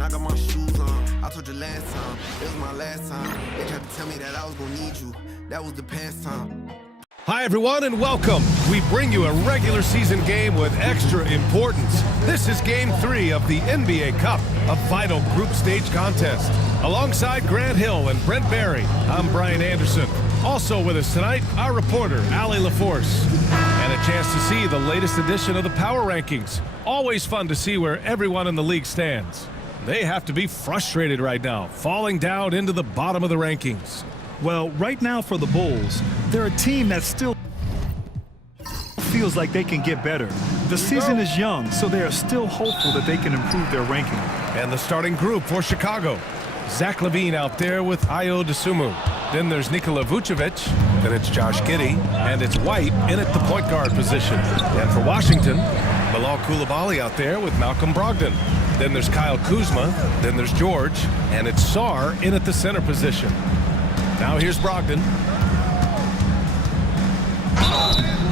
and I got my shoes on. I told you last time, it was my last time. They tried to tell me that I was gonna need you. That was the past time. Hi everyone and welcome. We bring you a regular season game with extra importance. This is game 3 of the NBA Cup, a vital group stage contest. Alongside Grant Hill and Brent Barry, I'm Brian Anderson. Also with us tonight, our reporter, Allie LaForce. And a chance to see the latest edition of the Power Rankings. Always fun to see where everyone in the league stands. They have to be frustrated right now, falling down into the bottom of the rankings. Well, right now for the Bulls, they're a team that still feels like they can get better. The season is young, so they are still hopeful that they can improve their ranking. And the starting group for Chicago. Zach LaVine out there with Ayo Dosunmu. Then there's Nikola Vucevic. Then it's Josh Giddey. And it's White in at the point guard position. And for Washington, Bilal Coulibaly out there with Malcolm Brogdon. Then there's Kyle Kuzma. Then there's George. And it's Sarr in at the center position. Now here's Brogdon.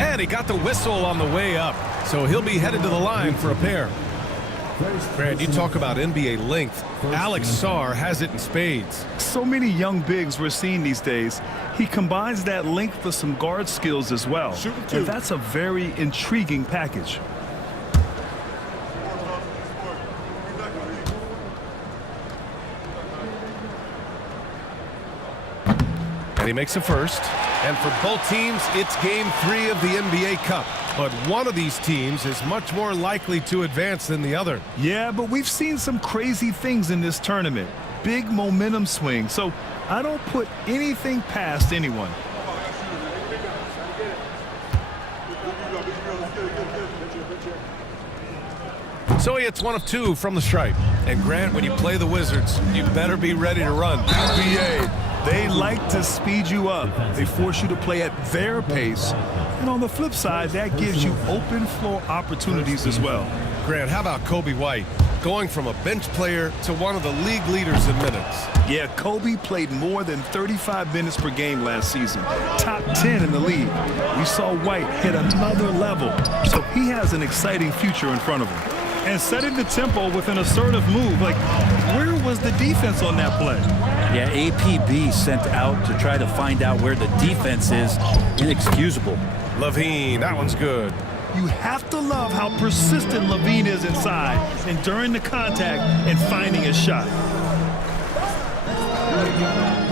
And he got the whistle on the way up. So he'll be headed to the line for a pair. Grant, you talk about NBA length. Alex Sarr has it in spades. So many young bigs we're seeing these days. He combines that length with some guard skills as well. And that's a very intriguing package. And he makes a first. And for both teams, it's game 3 of the NBA Cup. But one of these teams is much more likely to advance than the other. Yeah, but we've seen some crazy things in this tournament. Big momentum swings. So I don't put anything past anyone. So he hits one of 2 from the stripe. And Grant, when you play the Wizards, you better be ready to run. They like to speed you up. They force you to play at their pace. And on the flip side, that gives you open floor opportunities as well. Grant, how about Kobe White? Going from a bench player to one of the league leaders in minutes. Yeah, Kobe played more than 35 minutes per game last season. Top 10 in the league. We saw White hit another level. So he has an exciting future in front of him. And setting the tempo with an assertive move. Like, where was the defense on that play? Yeah, APB sent out to try to find out where the defense is. Inexcusable. LaVine, that one's good. You have to love how persistent LaVine is inside and during the contact and finding a shot.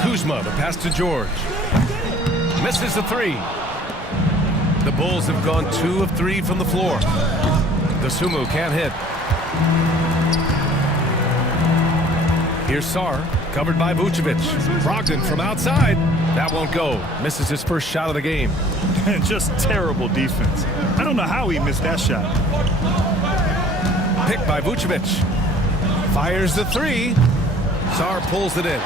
Kuzma, the pass to George. Misses the 3. The Bulls have gone 2 of 3 from the floor. Dosunmu can't hit. Here's Sarr, covered by Vucevic. Brogdon from outside. That won't go. Misses his first shot of the game. Just terrible defense. I don't know how he missed that shot. Picked by Vucevic. Fires the 3. Sarr pulls it in.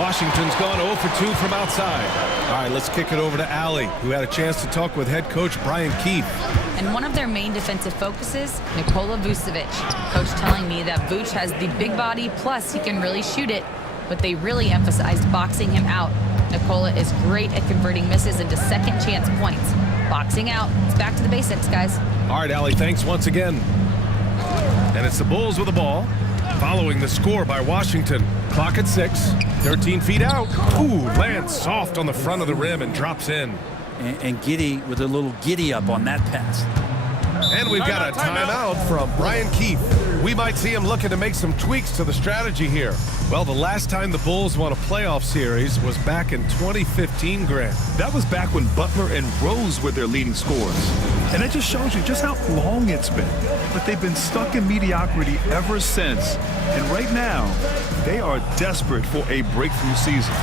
Washington's gone 0 for 2 from outside. All right, let's kick it over to Allie, who had a chance to talk with head coach Brian Keefe. And one of their main defensive focuses, Nikola Vucevic. Coach telling me that Vuce has the big body, plus he can really shoot it, but they really emphasized boxing him out. Nikola is great at converting misses into second chance points. Boxing out. It's back to the basics, guys. All right, Allie, thanks once again. And it's the Bulls with the ball, following the score by Washington. Clock at 6, 13 feet out. Ooh, lands soft on the front of the rim and drops in. And Giddey with a little giddy up on that pass. And we've got a timeout from Brian Keefe. We might see him looking to make some tweaks to the strategy here. Well, the last time the Bulls won a playoff series was back in 2015, Grant. That was back when Butler and Rose were their leading scorers. And that just shows you just how long it's been. But they've been stuck in mediocrity ever since. And right now, they are desperate for a breakthrough season.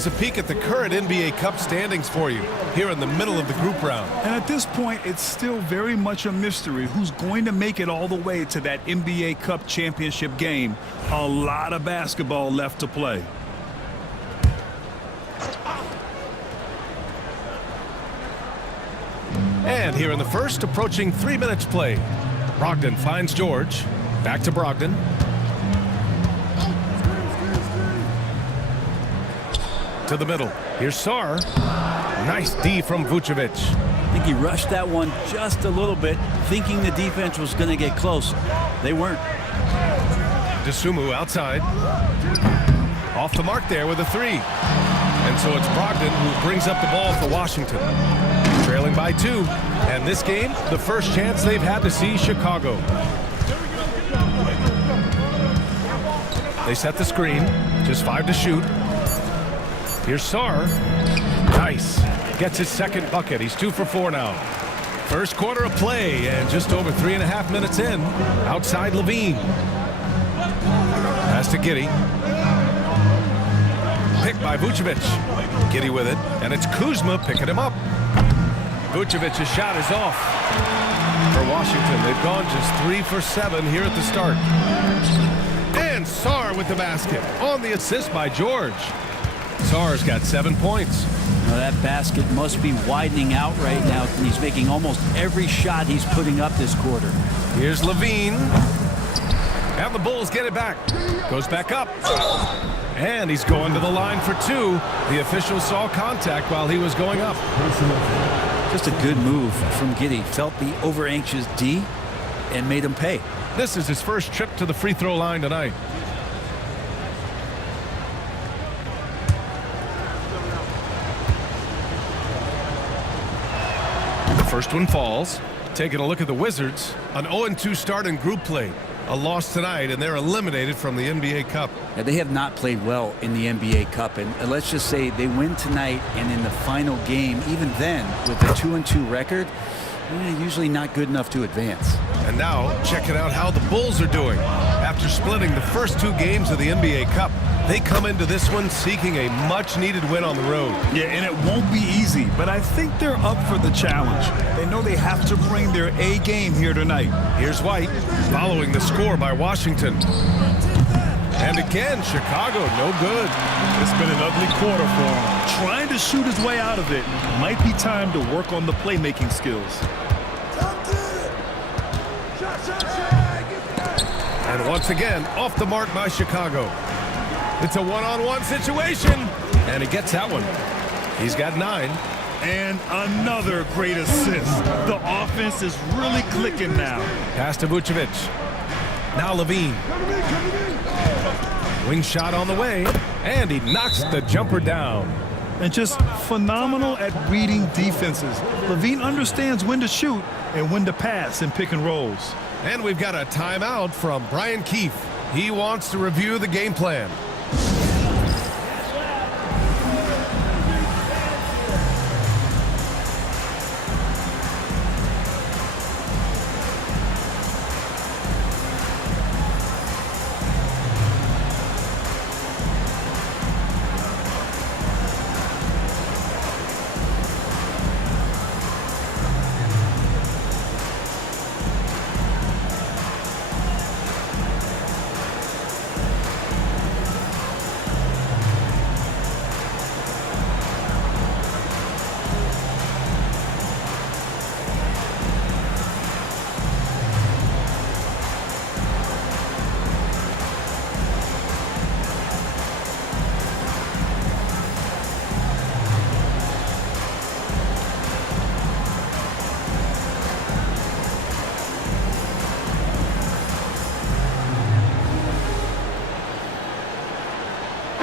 Here's a peek at the current NBA Cup standings for you, here in the middle of the group round. And at this point, it's still very much a mystery who's going to make it all the way to that NBA Cup championship game. A lot of basketball left to play. And here in the first, approaching 3 minutes played. Brogdon finds George. Back to Brogdon. To the middle. Here's Sarr. Nice D from Vucevic. I think he rushed that one just a little bit, thinking the defense was going to get close. They weren't. Dosunmu outside. Off the mark there with a three. And so it's Brogdon who brings up the ball for Washington. Trailing by 2. And this game, the first chance they've had to see Chicago. They set the screen. Just 5 to shoot. Here's Sarr. Nice. Gets his second bucket. He's 2 for 4 now. First quarter of play and just over 3.5 minutes in. Outside Levine. Pass to Giddey. Picked by Vucevic. Giddey with it. And it's Kuzma picking him up. Vucevic's shot is off. For Washington, they've gone just 3 for 7 here at the start. And Sarr with the basket. On the assist by George. Sarr's got 7 points. Now that basket must be widening out right now. He's making almost every shot he's putting up this quarter. Here's Levine. And the Bulls get it back. Goes back up. And he's going to the line for 2. The official saw contact while he was going up. Just a good move from Giddey. Felt the over-anxious D and made him pay. This is his first trip to the free throw line tonight. First one falls. Taking a look at the Wizards. An 0-2 start in group play. A loss tonight, and they're eliminated from the NBA Cup. Now, they have not played well in the NBA Cup, and let's just say they win tonight, and in the final game, even then, with a 2-2 record, usually not good enough to advance. And now, checking out how the Bulls are doing. After splitting the first 2 games of the NBA Cup, they come into this one seeking a much-needed win on the road. Yeah, and it won't be easy, but I think they're up for the challenge. They know they have to bring their A game here tonight. Here's White, following the score by Washington. And again, Chicago, no good. It's been an ugly quarter for him. Trying to shoot his way out of it. Might be time to work on the playmaking skills. And once again, off the mark by Chicago. It's a one-on-one situation. And he gets that one. He's got 9. And another great assist. The offense is really clicking now. Pass to Vucevic. Now Levine. Wing shot on the way. And he knocks the jumper down. And just phenomenal at reading defenses. Levine understands when to shoot and when to pass in pick and rolls. And we've got a timeout from Brian Keefe. He wants to review the game plan.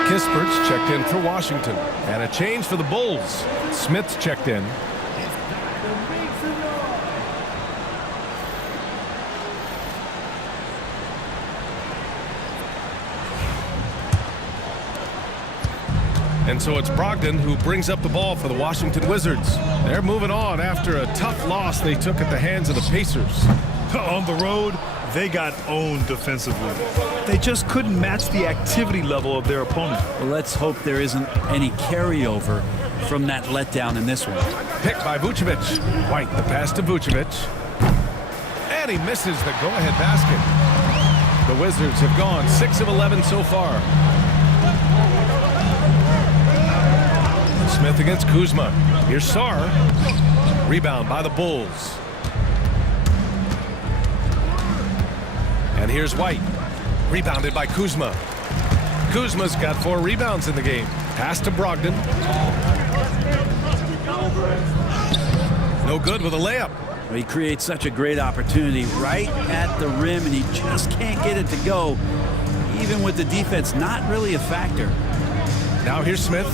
Kispert's checked in for Washington. And a change for the Bulls. Smith's checked in. And so it's Brogdon who brings up the ball for the Washington Wizards. They're moving on after a tough loss they took at the hands of the Pacers. On the road, They got owned defensively. They just couldn't match the activity level of their opponent. Well, let's hope there isn't any carryover from that letdown in this one. Picked by Vucevic. White, the pass to Vucevic. And he misses the go-ahead basket. The Wizards have gone 6 of 11 so far. Smith against Kuzma. Here's Sarr. Rebound by the Bulls. And here's White. Rebounded by Kuzma. Kuzma's got 4 rebounds in the game. Pass to Brogdon. No good with a layup. Well, he creates such a great opportunity right at the rim, and he just can't get it to go. Even with the defense not really a factor. Now here's Smith.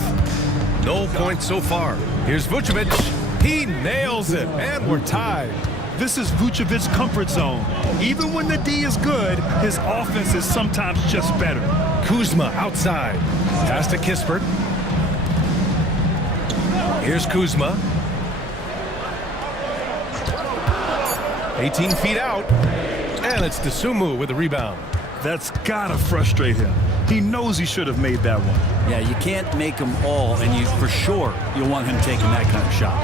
No points so far. Here's Vucevic. He nails it, and we're tied. This is Vucevic's comfort zone. Even when the D is good, his offense is sometimes just better. Kuzma outside. Pass to Kispert. Here's Kuzma. 18 feet out. And it's Dosunmu with the rebound. That's gotta frustrate him. He knows he should have made that one. Yeah, you can't make them all, and you for sure you'll want him taking that kind of shot.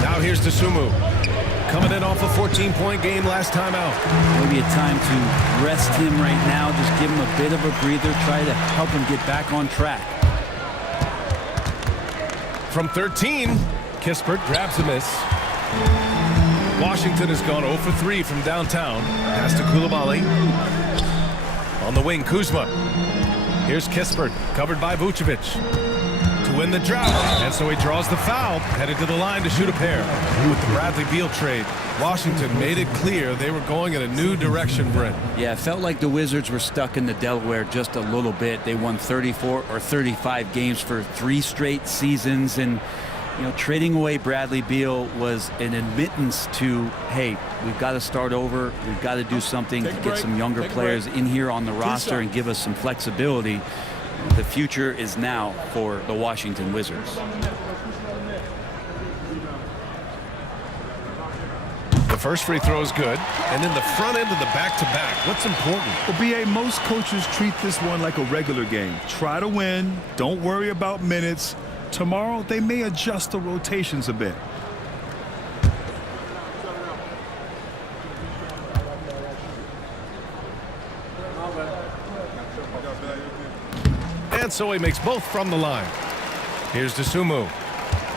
Now here's Dosunmu. Coming in off a 14-point game last time out. Maybe a time to rest him right now. Just give him a bit of a breather. Try to help him get back on track. From 13, Kispert grabs a miss. Washington has gone 0 for 3 from downtown. Pass to Coulibaly. On the wing, Kuzma. Here's Kispert, covered by Vucevic. To win the drought, and so he draws the foul, headed to the line to shoot a pair. With the Bradley Beal trade, Washington made it clear they were going in a new direction, Brent. Yeah, it felt like the Wizards were stuck in the Delaware just a little bit. They won 34 or 35 games for 3 straight seasons, and trading away Bradley Beal was an admittance to, hey, we've got to start over. We've got to do something to get some younger players in here on the roster and give us some flexibility. The future is now for the Washington Wizards. The first free throw is good. And in the front end of the back-to-back, what's important? Well, BA, most coaches treat this one like a regular game. Try to win. Don't worry about minutes. Tomorrow, they may adjust the rotations a bit. And so he makes both from the line. Here's Dosunmu,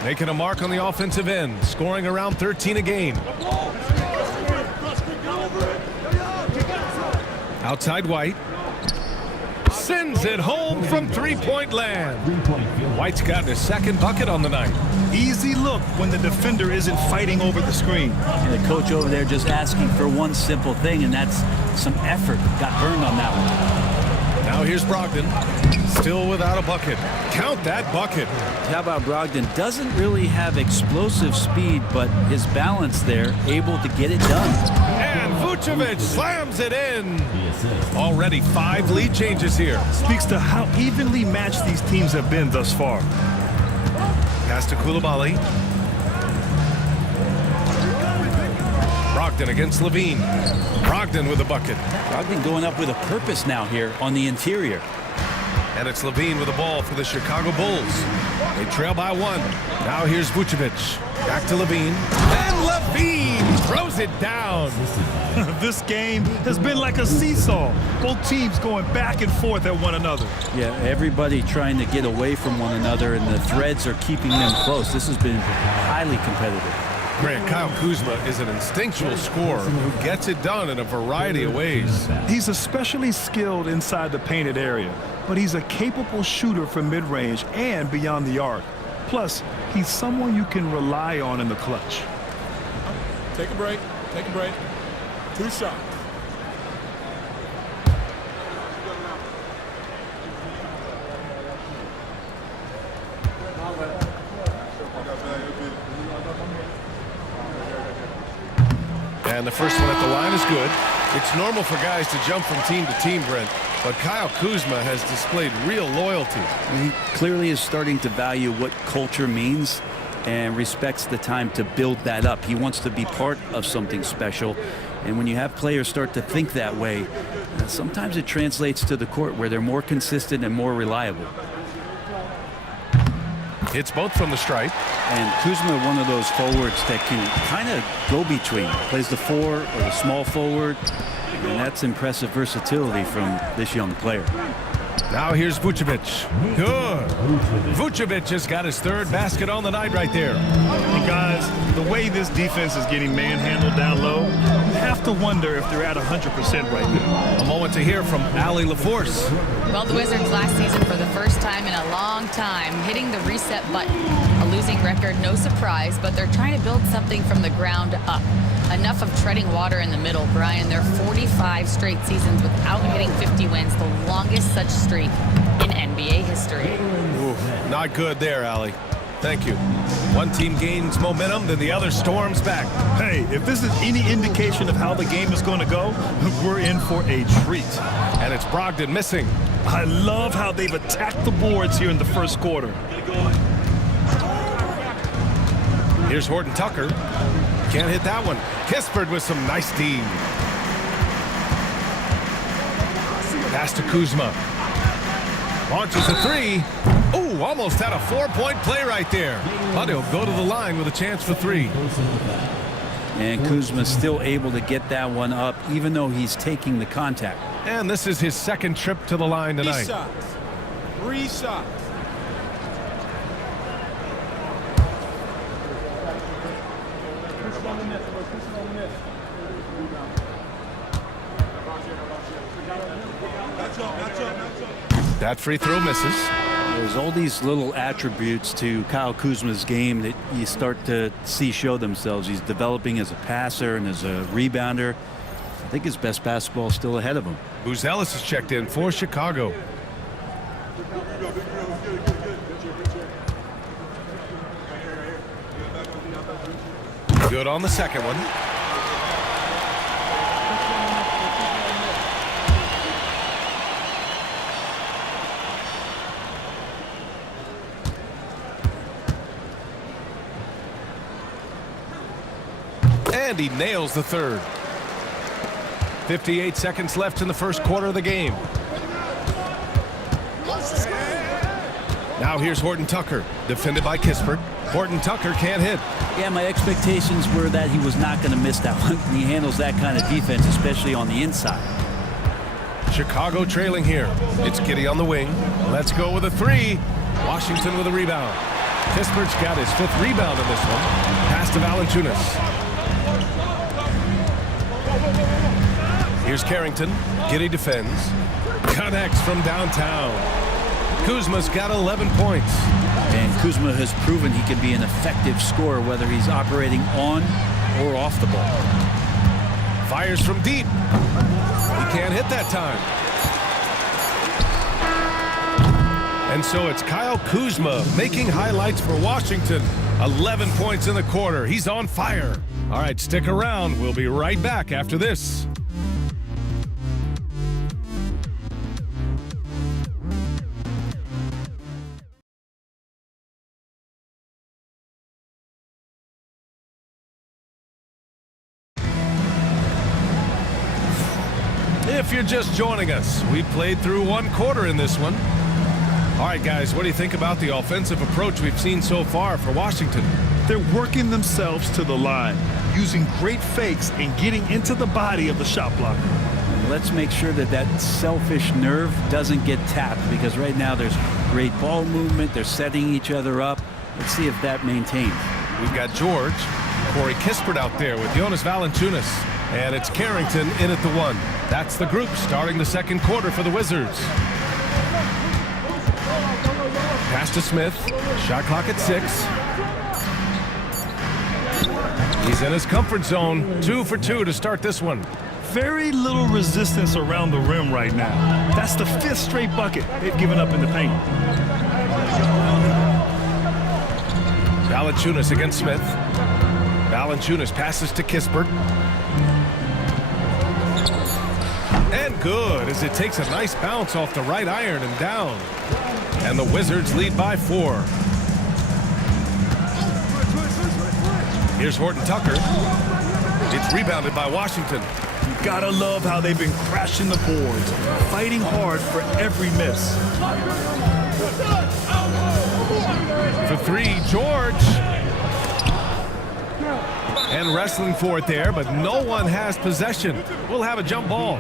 making a mark on the offensive end, scoring around 13 a game. Outside White. Sends it home from three-point land. White's gotten his second bucket on the night. Easy look when the defender isn't fighting over the screen. And the coach over there just asking for one simple thing, and that's some effort. Got burned on that one. Now here's Brogdon. Still without a bucket. Count that bucket. How about Brogdon? Doesn't really have explosive speed, but his balance there, able to get it done. And Vucevic slams it in. Already 5 lead changes here. Speaks to how evenly matched these teams have been thus far. Pass to Coulibaly. Brogdon against Levine. Brogdon with a bucket. Brogdon going up with a purpose now here on the interior. And it's Levine with the ball for the Chicago Bulls. They trail by 1. Now here's Vucevic. Back to Levine. And Levine throws it down. This game has been like a seesaw. Both teams going back and forth at one another. Yeah, everybody trying to get away from one another, and the threads are keeping them close. This has been highly competitive. Grant, Kyle Kuzma is an instinctual scorer who gets it done in a variety of ways. He's especially skilled inside the painted area, but he's a capable shooter from mid-range and beyond the arc. Plus, he's someone you can rely on in the clutch. Take a break. Take a break. 2 shots. And the first one at the line is good. It's normal for guys to jump from team to team, Brent, but Kyle Kuzma has displayed real loyalty. He clearly is starting to value what culture means and respects the time to build that up. He wants to be part of something special, And when you have players start to think that way, sometimes it translates to the court where they're more consistent and more reliable. Hits both from the stripe. And Kuzma, one of those forwards that can kind of go between. Plays the 4 or the small forward. And that's impressive versatility from this young player. Now here's Vucevic. Good. Vucevic has got his 3rd basket on the night right there. And guys, the way this defense is getting manhandled down low, you have to wonder if they're at 100% right now. A moment to hear from Allie LaForce. Well, the Wizards last season, for the first time in a long time, hitting the reset button. A losing record, no surprise, but they're trying to build something from the ground up. Enough of treading water in the middle, Brian. They're 45 straight seasons without hitting 50 wins, the longest such streak in NBA history. Oof, not good there, Allie. Thank you. One team gains momentum, then the other storms back. Hey, if this is any indication of how the game is going to go, we're in for a treat. And it's Brogdon missing. I love how they've attacked the boards here in the first quarter. Here's Horton Tucker. Can't hit that one. Kispert with some nice D. Pass to Kuzma. Launches a 3. Ooh, almost had a 4-point play right there. But he'll go to the line with a chance for 3. And Kuzma's still able to get that one up, even though he's taking the contact. And this is his 2nd trip to the line tonight. 3 shots. 3 shots. That free throw misses. There's all these little attributes to Kyle Kuzma's game that you start to see show themselves. He's developing as a passer and as a rebounder. I think his best basketball is still ahead of him. Buzelis is checked in for Chicago. Good on the second one. And he nails the 3rd. 58 seconds left in the first quarter of the game. Now here's Horton Tucker, defended by Kispert. Horton Tucker can't hit. Yeah, my expectations were that he was not going to miss that one. He handles that kind of defense, especially on the inside. Chicago trailing here. It's Giddey on the wing. Let's go with a 3. Washington with a rebound. Kispert's got his 5th rebound in this one. Pass to Valanciunas. Here's Carrington. Giddey defends. Connects from downtown. Kuzma's got 11 points. And Kuzma has proven he can be an effective scorer, whether he's operating on or off the ball. Fires from deep. He can't hit that time. And so it's Kyle Kuzma making highlights for Washington. 11 points in the quarter. He's on fire. All right, stick around. We'll be right back after this. If you're just joining us, we played through 1 quarter in this one. All right, guys, what do you think about the offensive approach we've seen so far for Washington? They're working themselves to the line, using great fakes and getting into the body of the shot blocker. Let's make sure that that selfish nerve doesn't get tapped, because right now there's great ball movement. They're setting each other up. Let's see if that maintains. We've got George, Corey Kispert out there with Jonas Valanciunas. And it's Carrington in at the 1. That's the group starting the second quarter for the Wizards. Pass to Smith. Shot clock at 6. He's in his comfort zone. 2 for 2 to start this one. Very little resistance around the rim right now. That's the 5th straight bucket they've given up in the paint. Valanciunas against Smith. Valanciunas passes to Kispert. And good, as it takes a nice bounce off the right iron and down. And the Wizards lead by 4. Here's Horton Tucker. It's rebounded by Washington. You gotta love how they've been crashing the boards, fighting hard for every miss. For three, George. And wrestling for it there, but no one has possession. We'll have a jump ball.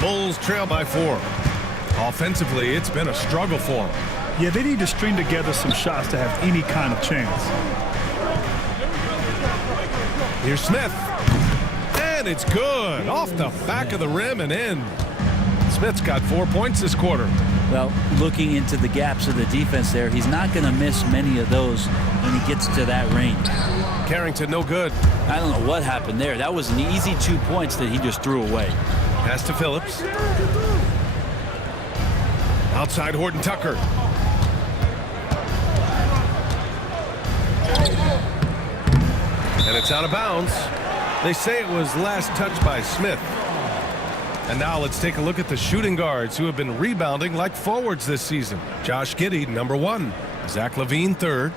Bulls trail by 4. Offensively, it's been a struggle for them. Yeah, they need to string together some shots to have any kind of chance. Here's Smith. And it's good. Off the back of the rim and in. Smith's got 4 points this quarter. Well, looking into the gaps of the defense there, he's not going to miss many of those when he gets to that range. Carrington, no good. I don't know what happened there. That was an easy 2 points that he just threw away. Pass to Phillips. Outside Horton Tucker. And it's out of bounds. They say it was last touched by Smith. And now let's take a look at the shooting guards who have been rebounding like forwards this season. Josh Giddey, number 1. Zach LaVine, 3rd.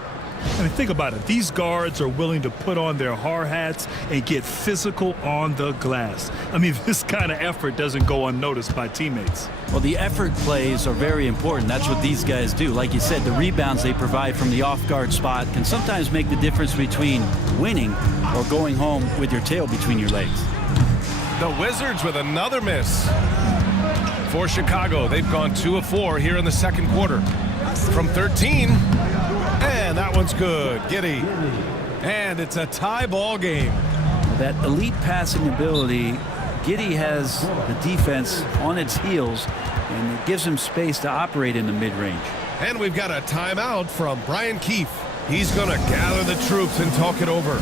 I mean, think about it. These guards are willing to put on their hard hats and get physical on the glass. I mean, this kind of effort doesn't go unnoticed by teammates. Well, the effort plays are very important. That's what these guys do. Like you said, the rebounds they provide from the off-guard spot can sometimes make the difference between winning or going home with your tail between your legs. The Wizards with another miss. For Chicago, they've gone 2 of 4 here in the second quarter. From 13, and that one's good. Giddey. And it's a tie ball game. That elite passing ability, Giddey has the defense on its heels, and it gives him space to operate in the mid-range. And we've got a timeout from Brian Keefe. He's going to gather the troops and talk it over.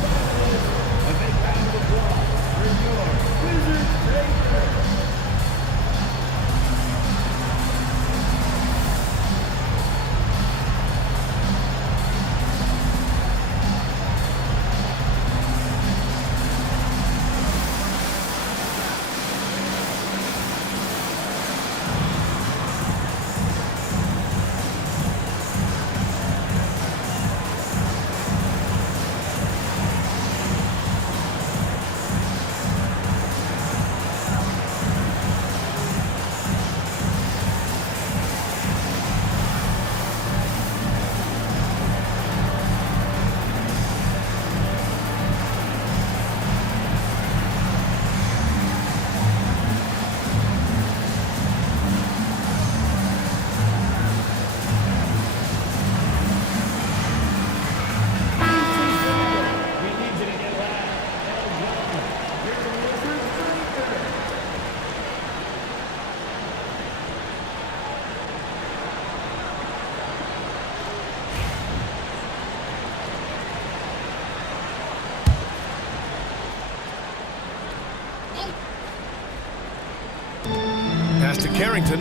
Pass to Carrington.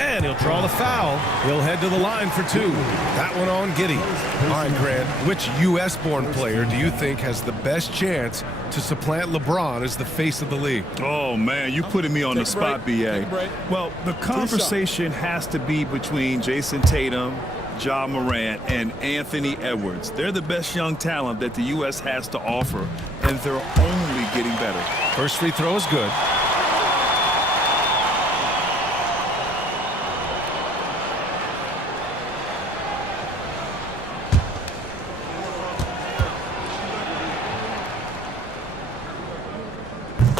And he'll draw the foul. He'll head to the line for 2. That one on Giddey. All right, Grant, which U.S.-born player do you think has the best chance to supplant LeBron as the face of the league? Oh, man, you putting me on the spot, B.A. Well, the conversation has to be between Jason Tatum, Ja Morant, and Anthony Edwards. They're the best young talent that the U.S. has to offer, and they're only getting better. First free throw is good.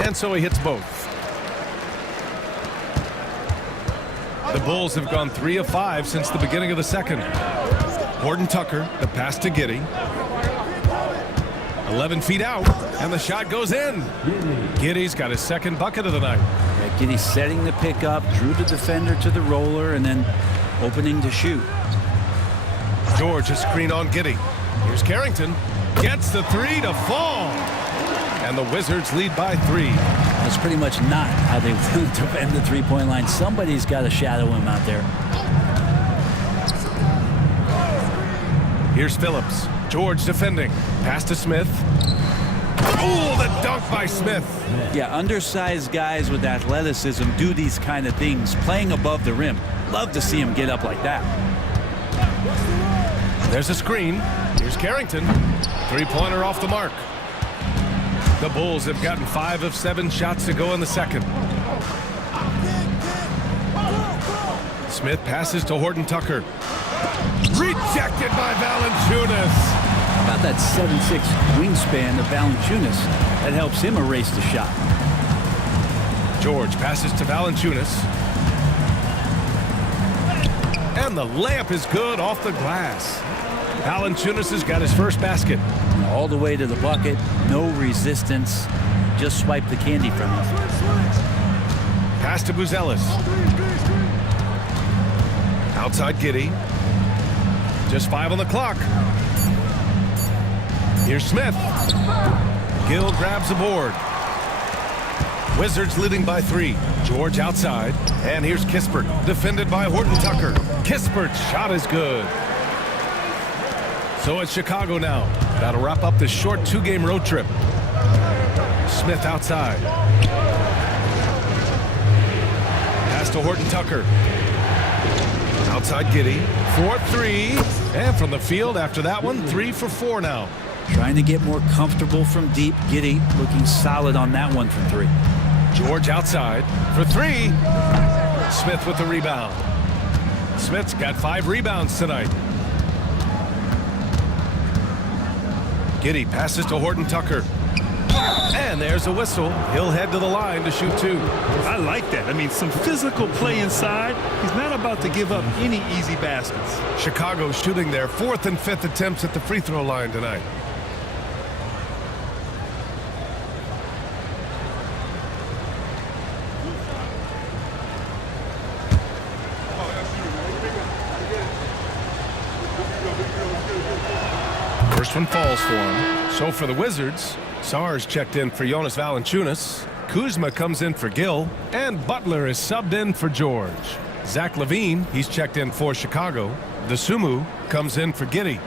And so he hits both. The Bulls have gone 3 of 5 since the beginning of the second. Horton Tucker, the pass to Giddey. 11 feet out, and the shot goes in. Giddey's got his second bucket of the night. Yeah, Giddey setting the pickup, drew the defender to the roller, and then opening to shoot. George, a screen on Giddey. Here's Carrington. Gets the 3 to fall. And the Wizards lead by 3. That's pretty much not how they defend the three-point line. Somebody's got to shadow him out there. Here's Phillips. George defending. Pass to Smith. Oh, the dunk by Smith. Yeah, undersized guys with athleticism do these kind of things, playing above the rim. Love to see him get up like that. There's a screen. Here's Carrington. Three-pointer off the mark. The Bulls have gotten 5 of 7 shots to go in the second. Smith passes to Horton Tucker. Rejected by Valanciunas. How about that 7'6" wingspan of Valanciunas? That helps him erase the shot. George passes to Valanciunas. And the layup is good off the glass. Valanciunas has got his first basket. All the way to the bucket, no resistance. Just swipe the candy from him. Pass to Buzelis. Outside Giddey. Just 5 on the clock. Here's Smith. Gill grabs the board. Wizards leading by 3. George outside. And here's Kispert, defended by Horton Tucker. Kispert's shot is good. So it's Chicago now. Got to wrap up this short 2-game road trip. Smith outside. Pass to Horton Tucker. Outside Giddey. 4-3. And from the field after that one, 3 for 4 now. Trying to get more comfortable from deep. Giddey looking solid on that one from 3. George outside for 3. Smith with the rebound. Smith's got 5 rebounds tonight. Giddey passes to Horton Tucker. And there's a whistle. He'll head to the line to shoot 2. I like that. I mean, some physical play inside. He's not about to give up any easy baskets. Chicago shooting their 4th and 5th attempts at the free throw line tonight. First one falls for him. So for the Wizards, Sars checked in for Jonas Valanciunas. Kuzma comes in for Gill. And Butler is subbed in for George. Zach LaVine, he's checked in for Chicago. The Sumu comes in for Giddey.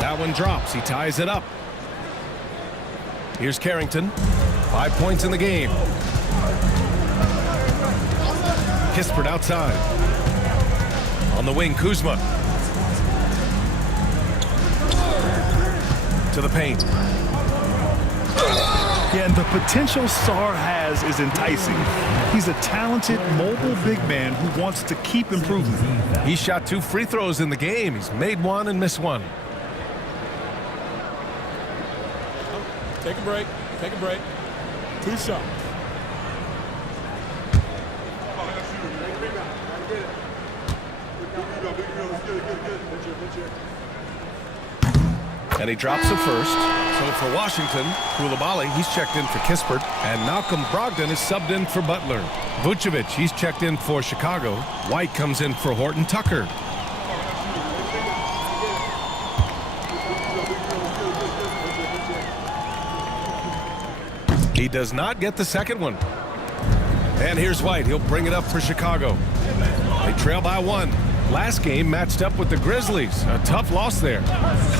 That one drops. He ties it up. Here's Carrington. 5 points in the game. Kispert outside. On the wing, Kuzma. To the paint. Yeah, and the potential Sar has is enticing. He's a talented, mobile big man who wants to keep improving. He shot 2 free throws in the game. He's made 1 and missed 1. Take a break. Take a break. 2 shots. And he drops the first. So for Washington, Koulibaly, he's checked in for Kispert. And Malcolm Brogdon is subbed in for Butler. Vucevic, he's checked in for Chicago. White comes in for Horton Tucker. He does not get the second one. And here's White. He'll bring it up for Chicago. They trail by 1. Last game matched up with the Grizzlies. A tough loss there.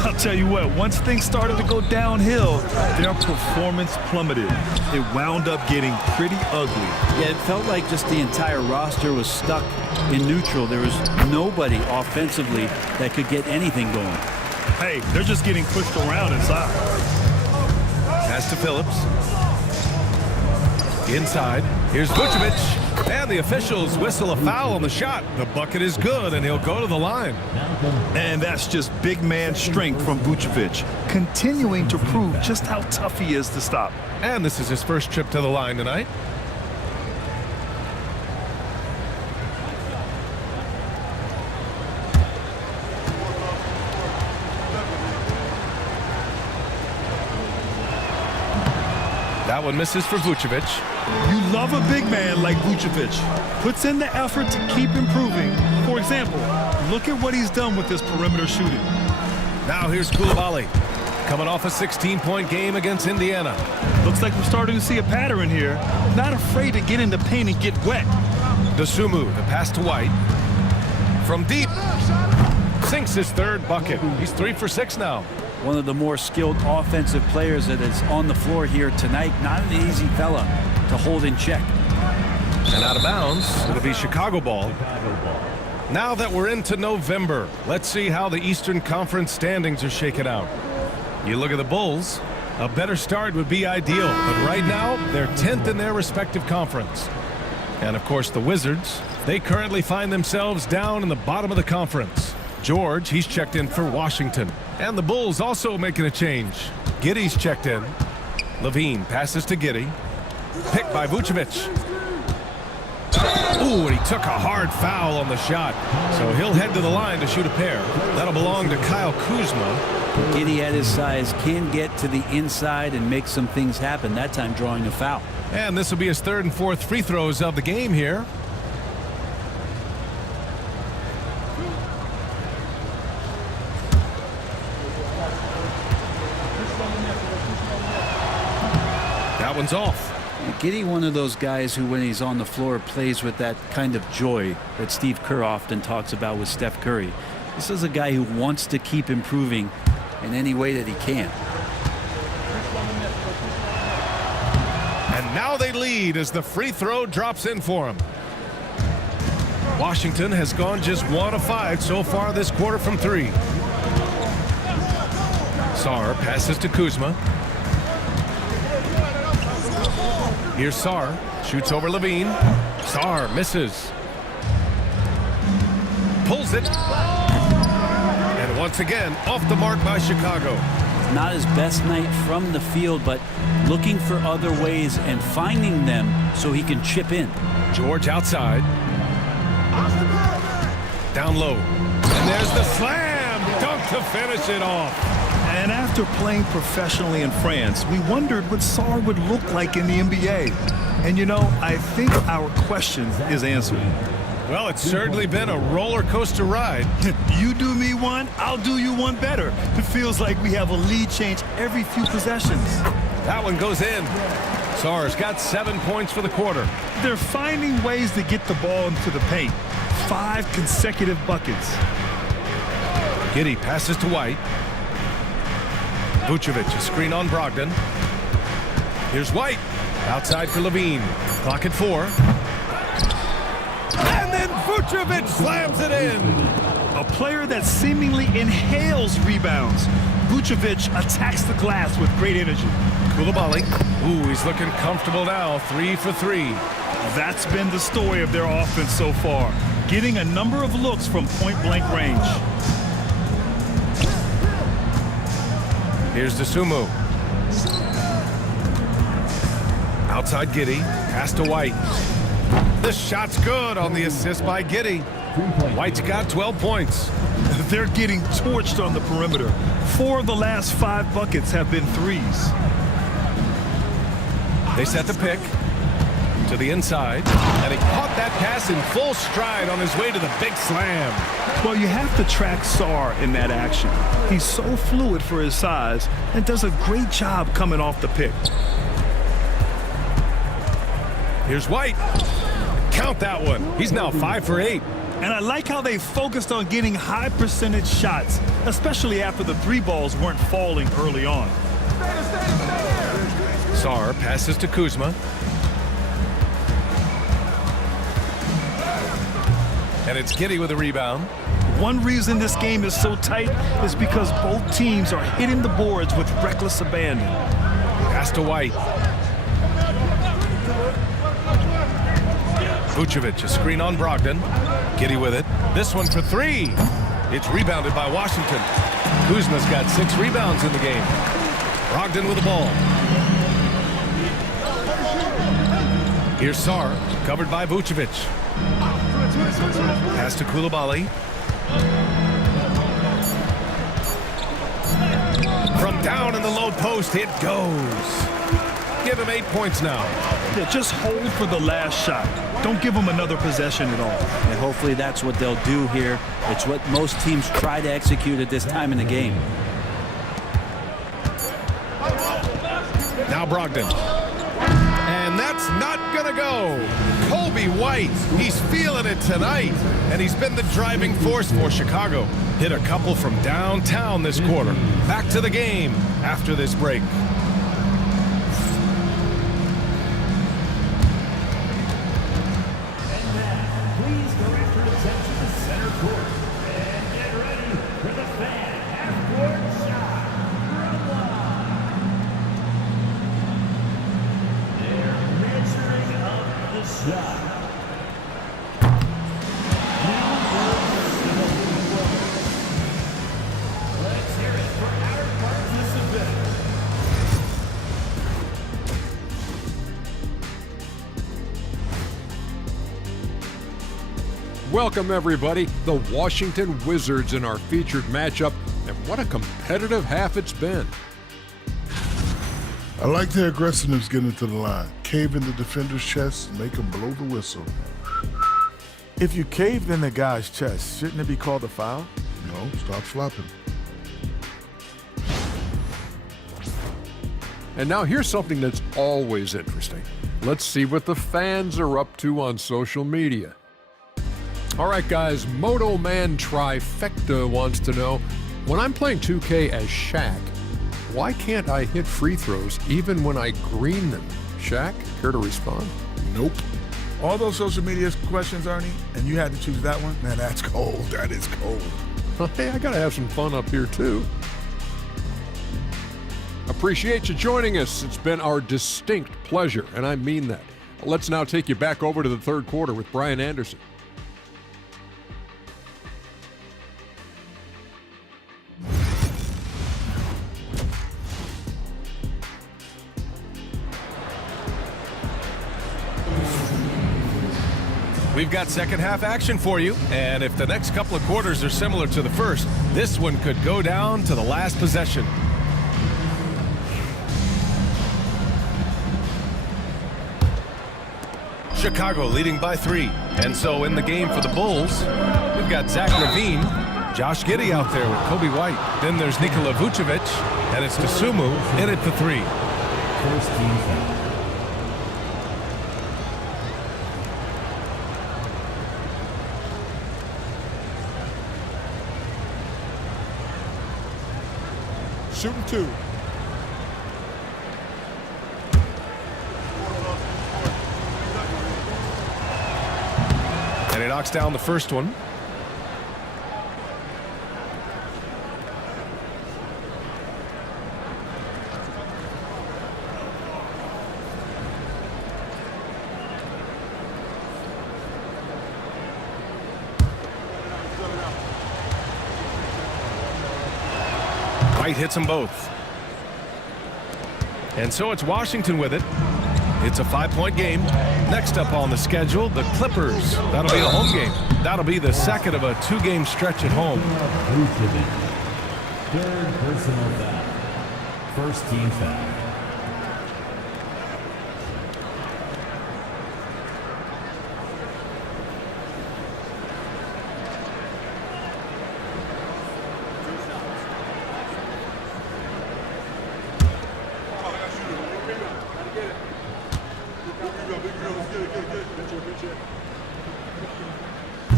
I'll tell you what, once things started to go downhill, their performance plummeted. It wound up getting pretty ugly. Yeah, it felt like just the entire roster was stuck in neutral. There was nobody offensively that could get anything going. Hey, they're just getting pushed around inside. Pass to Phillips. Inside. Here's Vucevic. And the officials whistle a foul on the shot. The bucket is good, and he'll go to the line. And that's just big man strength from Vucevic, continuing to prove just how tough he is to stop. And this is his first trip to the line tonight. That one misses for Vucevic. You love a big man like Vucevic. Puts in the effort to keep improving. For example, look at what he's done with this perimeter shooting. Now here's Koulibaly, coming off a 16-point game against Indiana. Looks like we're starting to see a pattern here. Not afraid to get in the paint and get wet. Dosunmu, the pass to White. From deep. Sinks his 3rd bucket. He's 3 for 6 now. one of the more skilled offensive players that is on the floor here tonight. Not an easy fella to hold in check. And out of bounds, it'll be Chicago ball. Now that we're into November, let's see how the Eastern Conference standings are shaking out. You look at the Bulls, a better start would be ideal, but right now they're 10th in their respective conference. And of course the Wizards, they currently find themselves down in the bottom of the conference. George, he's checked in for Washington. And the Bulls also making a change. Giddey's checked in. Levine passes to Giddey. Picked by Vucevic. Ooh, and he took a hard foul on the shot. So he'll head to the line to shoot a pair. That'll belong to Kyle Kuzma. Giddey at his size can get to the inside and make some things happen, that time drawing a foul. And this will be his third and fourth free throws of the game here. That one's off. Giddey, one of those guys who, when he's on the floor, plays with that kind of joy that Steve Kerr often talks about with Steph Curry. This is a guy who wants to keep improving in any way that he can. And now they lead as the free throw drops in for him. Washington has gone just 1 of 5 so far this quarter from 3. Sarr passes to Kuzma. Here's Sarr, shoots over Levine. Sarr misses. Pulls it. And once again, off the mark by Chicago. Not his best night from the field, but looking for other ways and finding them so he can chip in. George outside. Down low. And there's the slam dunk to finish it off. And after playing professionally in France, we wondered what Sarr would look like in the NBA. And you know, I think our question is answered. Well, it's certainly been a roller coaster ride. You do me one, I'll do you one better. It feels like we have a lead change every few possessions. That one goes in. Sarr's got 7 points for the quarter. They're finding ways to get the ball into the paint. 5 consecutive buckets. Giddey passes to White. Vucevic, a screen on Brogdon. Here's White. Outside for Levine. Clock at 4. And then Vucevic slams it in. A player that seemingly inhales rebounds. Vucevic attacks the glass with great energy. Koulibaly. Ooh, he's looking comfortable now. 3 for 3. That's been the story of their offense so far. Getting a number of looks from point-blank range. Here's Dosunmu. Outside Giddey. Pass to White. The shot's good on the assist by Giddey. White's got 12 points. They're getting torched on the perimeter. 4 of the last 5 buckets have been threes. They set the pick to the inside, and he caught that pass in full stride on his way to the big slam. Well, you have to track Sarr in that action. He's so fluid for his size and does a great job coming off the pick. Here's White. Count that one. He's now 5 for 8. And I like how they focused on getting high percentage shots, especially after the 3 balls weren't falling early on. Sarr passes to Kuzma. And it's Giddey with a rebound. One reason this game is so tight is because both teams are hitting the boards with reckless abandon. Pass to White. Vucevic, a screen on Brogdon. Giddey with it. This one for 3. It's rebounded by Washington. Kuzma's got 6 rebounds in the game. Brogdon with the ball. Here's Sarr, covered by Vucevic. Pass to Koulibaly. From down in the low post, it goes. Give him 8 points now. Yeah, just hold for the last shot. Don't give him another possession at all. And hopefully that's what they'll do here. It's what most teams try to execute at this time in the game. Now Brogdon. And that's not gonna go. Kobe White. He's feeling it tonight, and he's been the driving force for Chicago. Hit a couple from downtown this quarter. Back to the game after this break. Welcome, everybody. The Washington Wizards in our featured matchup, and what a competitive half it's been. I like their aggressiveness getting to the line. Cave in the defender's chest, make him blow the whistle. If you caved in the guy's chest, shouldn't it be called a foul? No, stop flopping. And now here's something that's always interesting. Let's see what the fans are up to on social media. All right, guys, Moto Man Trifecta wants to know, when I'm playing 2K as Shaq, why can't I hit free throws even when I green them? Shaq, care to respond? Nope. All those social media questions, Ernie, and you had to choose that one? Man, that's cold. That is cold. Hey, I gotta have some fun up here, too. Appreciate you joining us. It's been our distinct pleasure, and I mean that. Let's now take you back over to the third quarter with Brian Anderson. We've got second half action for you, and if the next couple of quarters are similar to the first, this one could go down to the last possession. Chicago leading by 3, and so in the game for the Bulls, we've got Zach LaVine, Josh Giddey out there with Kobe White. Then there's Nikola Vucevic, and it's Dosunmu in at the 3. First team foul. Shooting 2. And he knocks down the first one. White hits them both. And so it's Washington with it. It's a 5-point game. Next up on the schedule, the Clippers. That'll be a home game. That'll be the second of a 2-game stretch at home. Third personal foul. First team foul.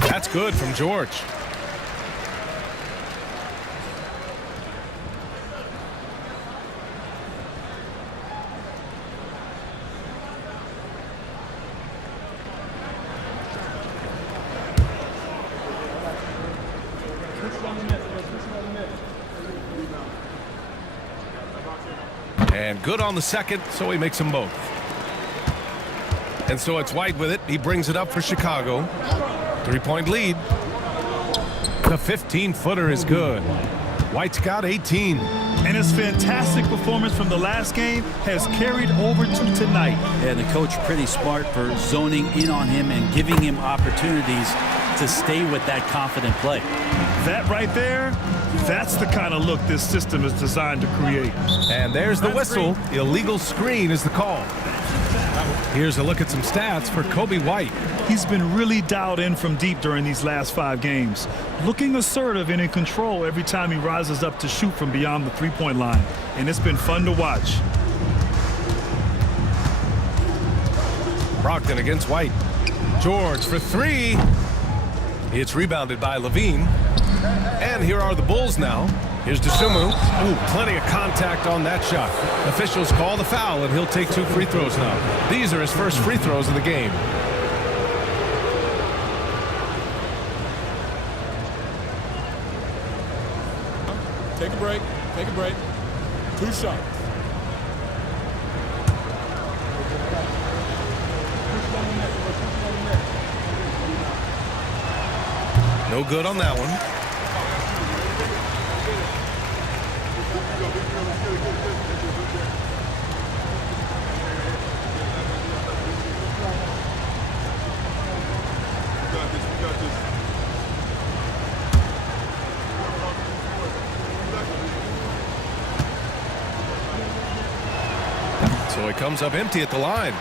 That's good from George. And good on the second, so he makes them both. And so it's White with it. He brings it up for Chicago. 3-point lead. The 15-footer is good. White's got 18. And his fantastic performance from the last game has carried over to tonight. Yeah, the coach pretty smart for zoning in on him and giving him opportunities to stay with that confident play. That right there, that's the kind of look this system is designed to create. And there's the whistle. Illegal screen is the call. Here's a look at some stats for Kobe White. He's been really dialed in from deep during these last 5 games, looking assertive and in control every time he rises up to shoot from beyond the 3-point line, and it's been fun to watch. Brogdon against White. George for three. It's rebounded by Levine. And here are the Bulls now. Here's Dosunmu. Ooh, plenty of contact on that shot. Officials call the foul, and he'll take 2 free throws now. These are his first free throws of the game. Take a break. Take a break. 2 shots. No good on that one. So he comes up empty at the line.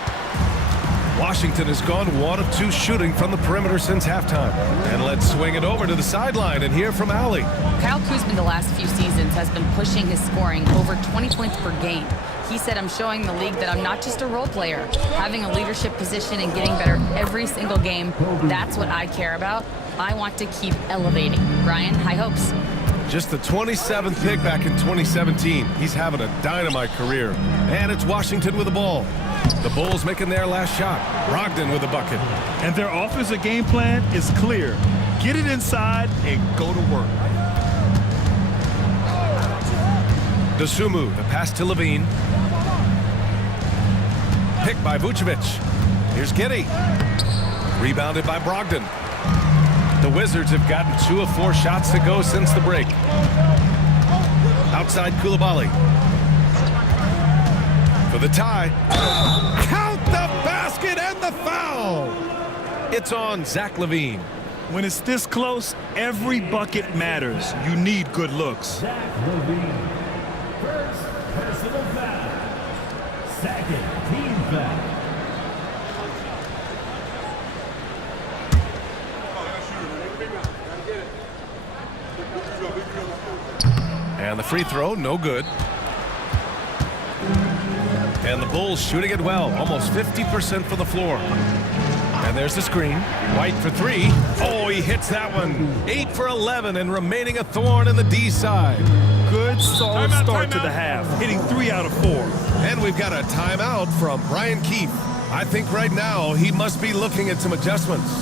Washington has gone 1 of 2 shooting from the perimeter since halftime. And let's swing it over to the sideline and hear from Allie. Kyle Kuzma the last few seasons has been pushing his scoring over 20 points per game. He said, I'm showing the league that I'm not just a role player. Having a leadership position and getting better every single game, that's what I care about. I want to keep elevating. Brian, high hopes. Just the 27th pick back in 2017. He's having a dynamite career. And it's Washington with the ball. The Bulls making their last shot. Brogdon with a bucket. And their offensive game plan is clear. Get it inside and go to work. Dosunmu, the pass to Levine. Picked by Vucevic. Here's Giddey. Rebounded by Brogdon. The Wizards have gotten 2 of 4 shots to go since the break. Outside Coulibaly. For the tie. Count the basket and the foul. It's on Zach LaVine. When it's this close, every bucket matters. You need good looks. Zach LaVine. First personal foul. Second team foul. And the free throw, no good. And the Bulls shooting it well, almost 50% from the floor. And there's the screen. White for 3. Oh, he hits that one. 8 for 11 and remaining a thorn in the D side. Good, solid start to the half, hitting 3 out of 4. And we've got a timeout from Brian Keefe. I think right now he must be looking at some adjustments.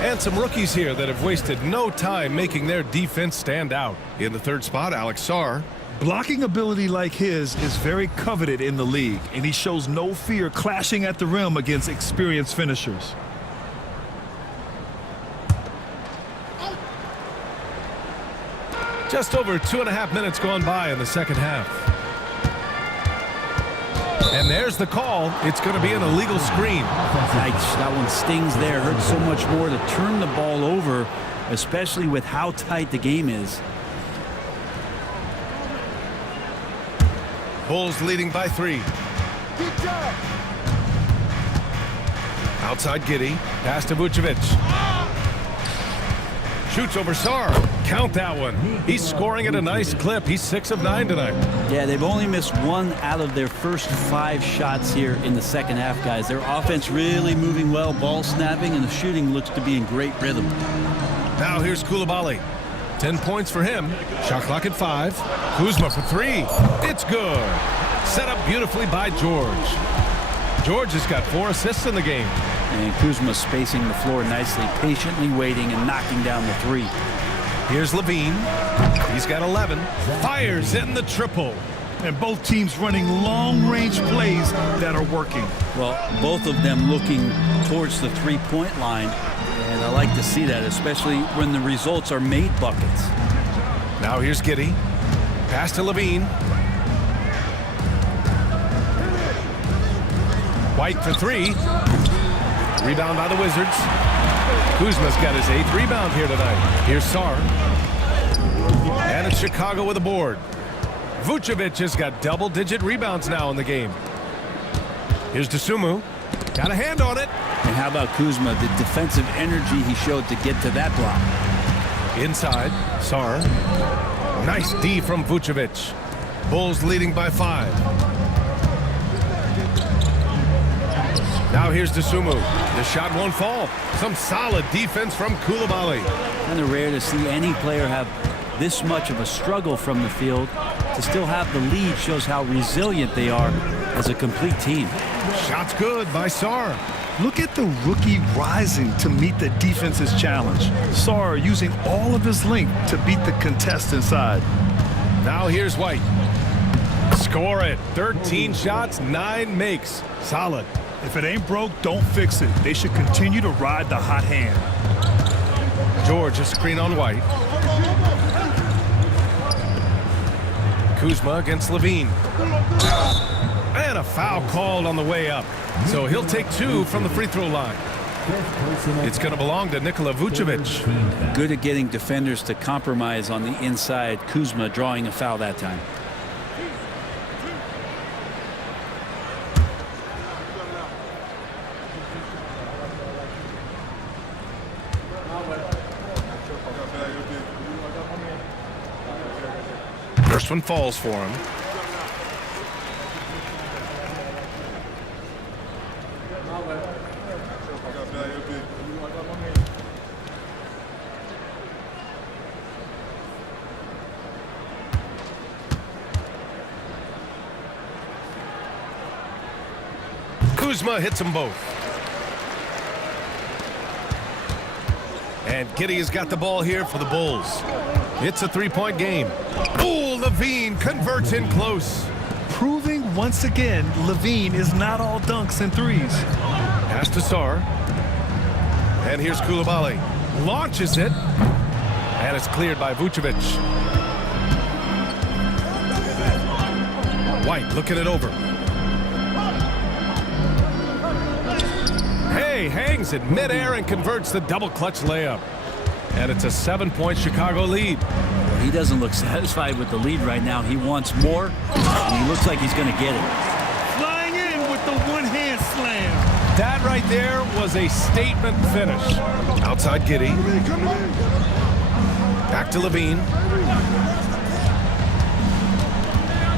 And some rookies here that have wasted no time making their defense stand out. In the third spot, Alex Sarr. Blocking ability like his is very coveted in the league, and he shows no fear clashing at the rim against experienced finishers. Just over 2.5 minutes gone by in the second half. And there's the call. It's going to be an illegal screen. That one stings there. Hurts so much more to turn the ball over, especially with how tight the game is. Bulls leading by 3. Outside Giddey. Pass to Vucevic. Shoots over Sarr. Count that one. He's scoring at a nice clip. He's 6 of 9 tonight. Yeah, they've only missed 1 out of their first 5 shots here in the second half, guys. Their offense really moving well, ball snapping, and the shooting looks to be in great rhythm. Now here's Coulibaly. 10 points for him. Shot clock at 5. Kuzma for 3. It's good. Set up beautifully by George. George has got 4 assists in the game. And Kuzma spacing the floor nicely, patiently waiting and knocking down the 3. Here's Levine. He's got 11. Fires in the triple. And both teams running long-range plays that are working. Well, both of them looking towards the three-point line. And I like to see that, especially when the results are made buckets. Now here's Giddey. Pass to Levine. White for 3. Rebound by the Wizards. Kuzma's got his 8th rebound here tonight. Here's Sarr. And it's Chicago with a board. Vucevic has got double-digit rebounds now in the game. Here's Dosunmu. Got a hand on it. And how about Kuzma, the defensive energy he showed to get to that block. Inside, Sarr. Nice D from Vucevic. Bulls leading by 5. Now here's Dosunmu. The shot won't fall. Some solid defense from Coulibaly. Kind of rare to see any player have this much of a struggle from the field. To still have the lead shows how resilient they are as a complete team. Shot's good by Sarr. Look at the rookie rising to meet the defense's challenge. Sarr using all of his length to beat the contest inside. Now here's White. Score it. 13 shots, 9 makes. Solid. If it ain't broke, don't fix it. They should continue to ride the hot hand. George, a screen on White. Kuzma against Levine. And a foul called on the way up. So he'll take 2 from the free throw line. It's going to belong to Nikola Vucevic. Good at getting defenders to compromise on the inside. Kuzma drawing a foul that time. First one falls for him. Kuzma hits them both. And Giddey has got the ball here for the Bulls. It's a 3-point game. Oh, Levine converts in close. Proving once again, Levine is not all dunks and threes. Pass to Sarr. And here's Coulibaly. Launches it. And it's cleared by Vucevic. White looking it over. Hey, hangs it midair and converts the double clutch layup. And it's a 7-point Chicago lead. He doesn't look satisfied with the lead right now. He wants more, and he looks like he's going to get it. Flying in with the one-hand slam. That right there was a statement finish. Outside Giddey. Back to Levine.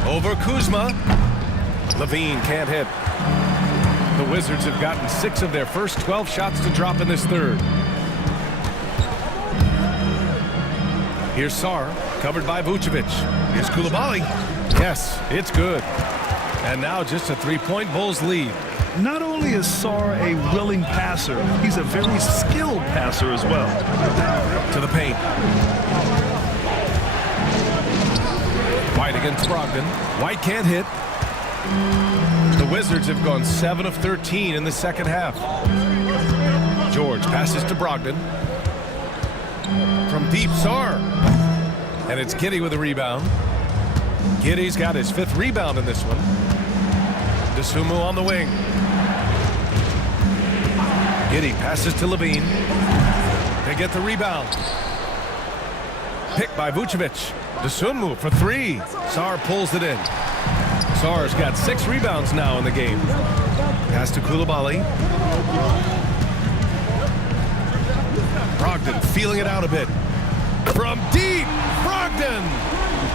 Over Kuzma. Levine can't hit. The Wizards have gotten 6 of their first 12 shots to drop in this third. Here's Sarr, covered by Vucevic. Here's Coulibaly. Yes, it's good. And now just a 3-point Bulls lead. Not only is Sarr a willing passer, he's a very skilled passer as well. To the paint. White against Brogdon. White can't hit. The Wizards have gone 7 of 13 in the second half. George passes to Brogdon. From deep, Sarr. And it's Giddey with a rebound. Giddey's got his 5th rebound in this one. Dosunmu on the wing. Giddey passes to Levine. They get the rebound. Picked by Vucevic. Dosunmu for 3. Sarr pulls it in. Sarr's got 6 rebounds now in the game. Pass to Coulibaly. Brogdon feeling it out a bit. From deep, Brogdon!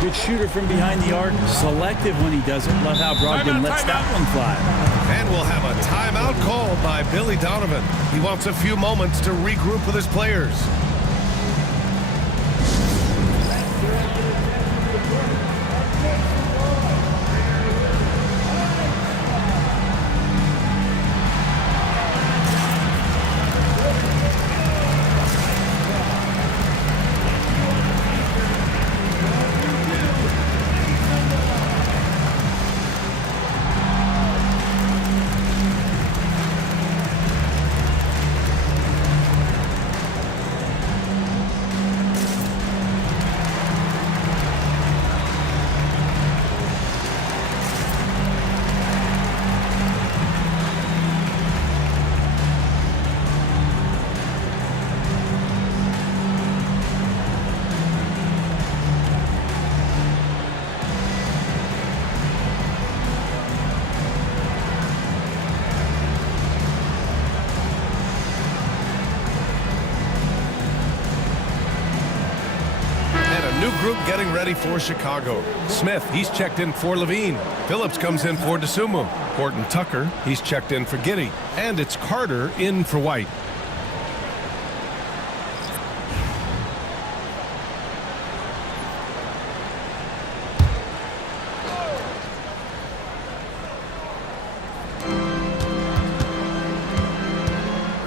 Good shooter from behind the arc. Selective when he does it. Love how Brogdon lets that one fly. And we'll have a timeout called by Billy Donovan. He wants a few moments to regroup with his players. getting ready for Chicago. Smith, he's checked in for Levine. Phillips comes in for DeSumo. Horton Tucker, he's checked in for Giddey. And it's Carter in for White.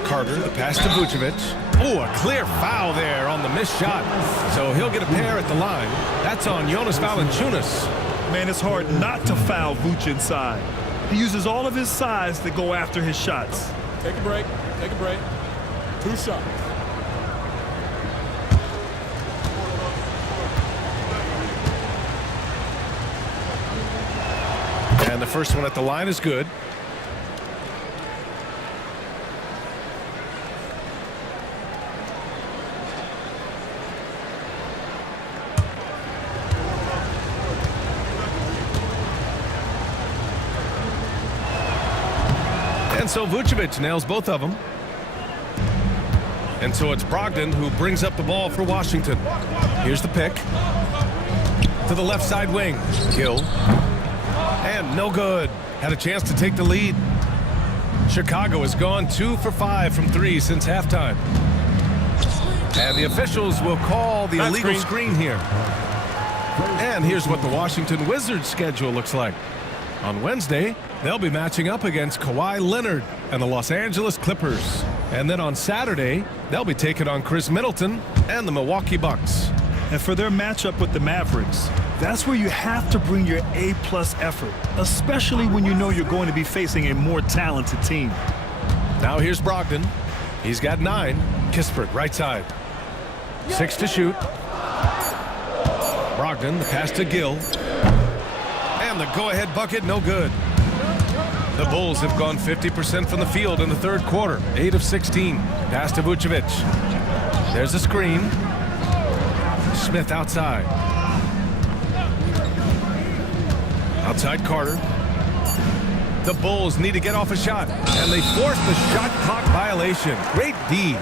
Carter, the pass to Vucevic. Oh, a clear foul there on the missed shot. So he'll get a pair at the line. That's on Jonas Valanciunas. Man, it's hard not to foul Vooch inside. He uses all of his size to go after his shots. Take a break. Take a break. 2 shots. And the first one at the line is good. And so Vucevic nails both of them. And so it's Brogdon who brings up the ball for Washington. Here's the pick. To the left side wing. Gill. And no good. Had a chance to take the lead. Chicago has gone 2 for 5 from 3 since halftime. And the officials will call the illegal screen here. And here's what the Washington Wizards schedule looks like. On Wednesday, they'll be matching up against Kawhi Leonard and the Los Angeles Clippers. And then on Saturday, they'll be taking on Chris Middleton and the Milwaukee Bucks. And for their matchup with the Mavericks, that's where you have to bring your A-plus effort, especially when you know you're going to be facing a more talented team. Now here's Brogdon. He's got 9. Kispert, right side. 6 to shoot. Brogdon, the pass to Gill. And the go-ahead bucket, no good. The Bulls have gone 50% from the field in the third quarter. 8 of 16. Pass to Vucevic. There's a screen. Smith outside. Outside Carter. The Bulls need to get off a shot, and they force the shot clock violation. Great D.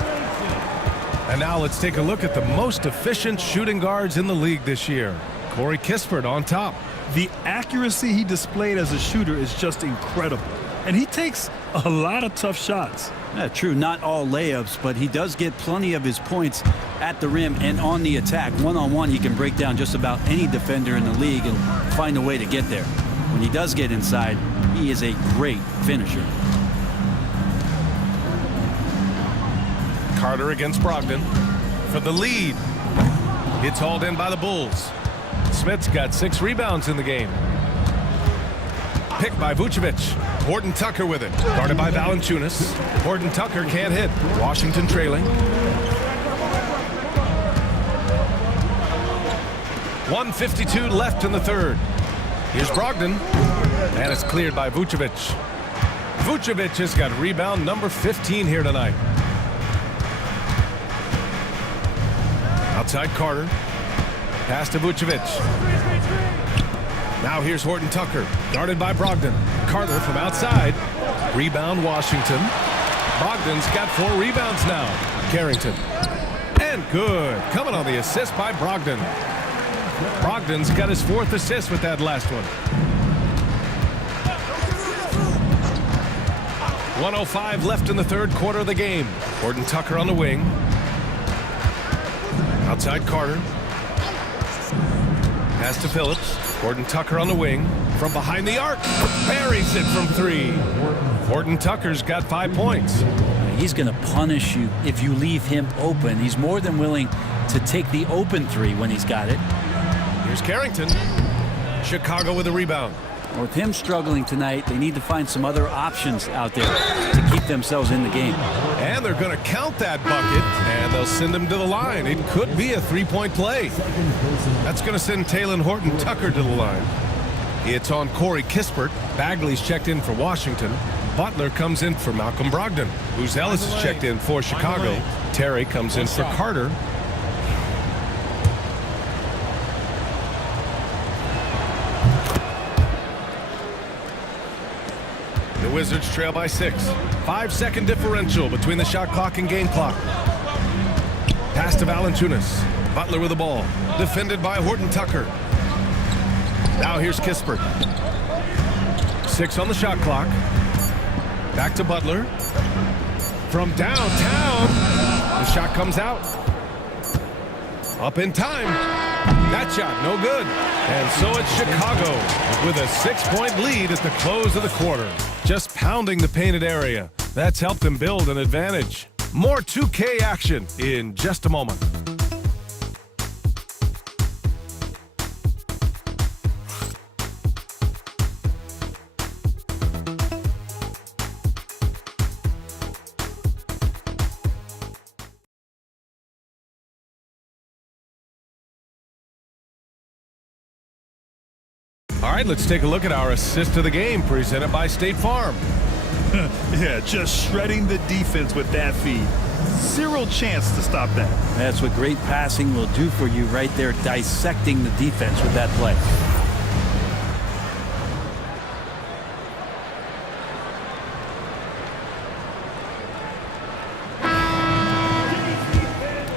And now let's take a look at the most efficient shooting guards in the league this year. Corey Kispert on top. The accuracy he displayed as a shooter is just incredible. And he takes a lot of tough shots. Yeah, true, not all layups, but he does get plenty of his points at the rim and on the attack. One-on-one, he can break down just about any defender in the league and find a way to get there. When he does get inside, he is a great finisher. Carter against Brogdon for the lead. It's hauled in by the Bulls. Smith's got 6 rebounds in the game. Picked by Vucevic. Horton Tucker with it. Guarded by Valanciunas. Horton Tucker can't hit. Washington trailing. 1:52 left in the third. Here's Brogdon. And it's cleared by Vucevic. Vucevic has got rebound number 15 here tonight. Outside Carter. Pass to Vucevic. Now here's Horton Tucker, guarded by Brogdon. Carter from outside. Rebound Washington. Brogdon's got 4 rebounds now. Carrington. And good. Coming on the assist by Brogdon. Brogdon's got his 4th assist with that last one. 1:05 left in the third quarter of the game. Horton Tucker on the wing. Outside Carter. Pass to Phillips. Horton Tucker on the wing. From behind the arc. Buries it from 3. Horton Tucker's got 5 points. He's going to punish you if you leave him open. He's more than willing to take the open 3 when he's got it. Here's Carrington. Chicago with a rebound. With him struggling tonight, they need to find some other options out there to keep themselves in the game. And they're going to count that bucket, and they'll send him to the line. It could be a 3-point play. That's going to send Talen Horton Tucker to the line. It's on Corey Kispert. Bagley's checked in for Washington. Butler comes in for Malcolm Brogdon. Ellis is checked in for Chicago. Terry comes in for Carter. The Wizards trail by 6. 5-second differential between the shot clock and game clock. Pass to Valanciunas. Butler with the ball. Defended by Horton Tucker. Now here's Kispert. 6 on the shot clock. Back to Butler. From downtown. The shot comes out. Up in time. That shot, no good. And so it's Chicago with a 6-point lead at the close of the quarter. Just pounding the painted area. That's helped them build an advantage. More 2K action in just a moment. All right, let's take a look at our assist of the game presented by State Farm. Yeah, just shredding the defense with that feed. Zero chance to stop that. That's what great passing will do for you right there, dissecting the defense with that play.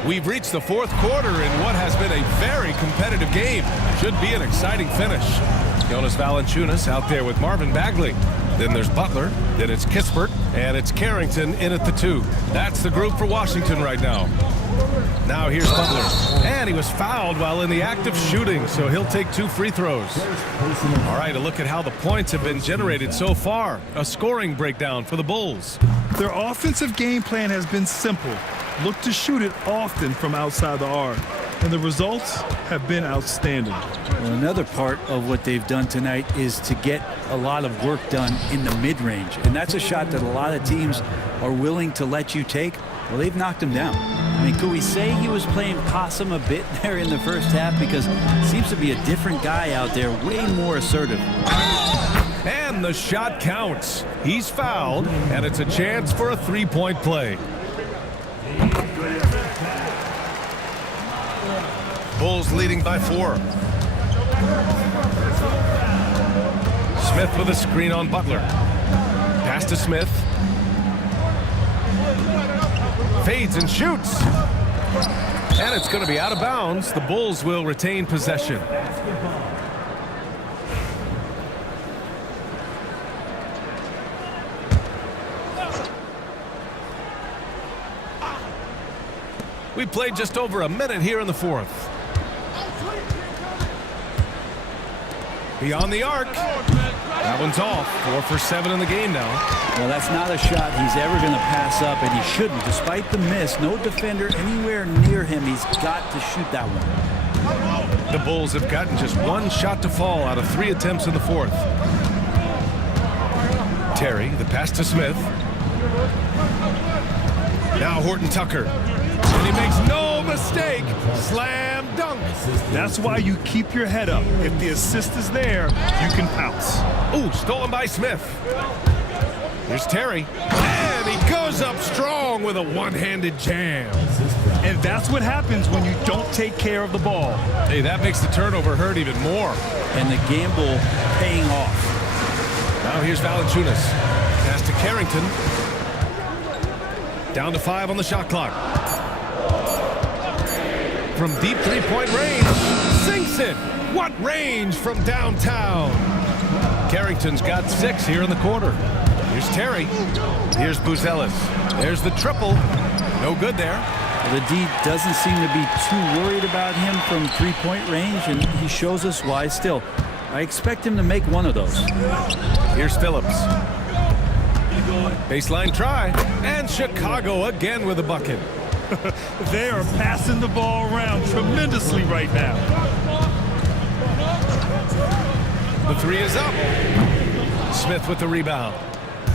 We've reached the fourth quarter in what has been a very competitive game. Should be an exciting finish. Jonas Valanciunas out there with Marvin Bagley. Then there's Butler. Then it's Kispert. And it's Carrington in at the 2. That's the group for Washington right now. Now here's Butler. And he was fouled while in the act of shooting, so he'll take 2 free throws. All right, a look at how the points have been generated so far. A scoring breakdown for the Bulls. Their offensive game plan has been simple. Look to shoot it often from outside the arc. And the results have been outstanding. Well, another part of what they've done tonight is to get a lot of work done in the mid-range. And that's a shot that a lot of teams are willing to let you take. Well, they've knocked him down. I mean, could we say he was playing possum a bit there in the first half? Because it seems to be a different guy out there, way more assertive. And the shot counts. He's fouled, and it's a chance for a 3-point play. Bulls leading by 4. Smith with a screen on Butler. Pass to Smith. Fades and shoots. And it's going to be out of bounds. The Bulls will retain possession. We played just over a minute here in the fourth. Beyond the arc. That one's off. 4 for 7 in the game now. Well, that's not a shot he's ever going to pass up, and he shouldn't. Despite the miss, no defender anywhere near him. He's got to shoot that one. The Bulls have gotten just 1 shot to fall out of 3 attempts in the fourth. Terry, the pass to Smith. Now Horton Tucker. And he makes no mistake. Slam dunk. That's why you keep your head up. If the assist is there, you can pounce. Ooh, stolen by Smith. Here's Terry. And he goes up strong with a one-handed jam. And that's what happens when you don't take care of the ball. Hey, that makes the turnover hurt even more. And the gamble paying off. Now here's Valanciunas. Pass to Carrington. Down to 5 on the shot clock. From deep 3-point range, sinks it. What range from downtown? Carrington's got 6 here in the quarter. Here's Terry. Here's Buzelis. There's the triple. No good there. Well, the D doesn't seem to be too worried about him from 3-point range, and he shows us why. Still, I expect him to make one of those. Here's Phillips. Baseline try. And Chicago again with a bucket. They are passing the ball around tremendously right now. The 3 is up. Smith with the rebound.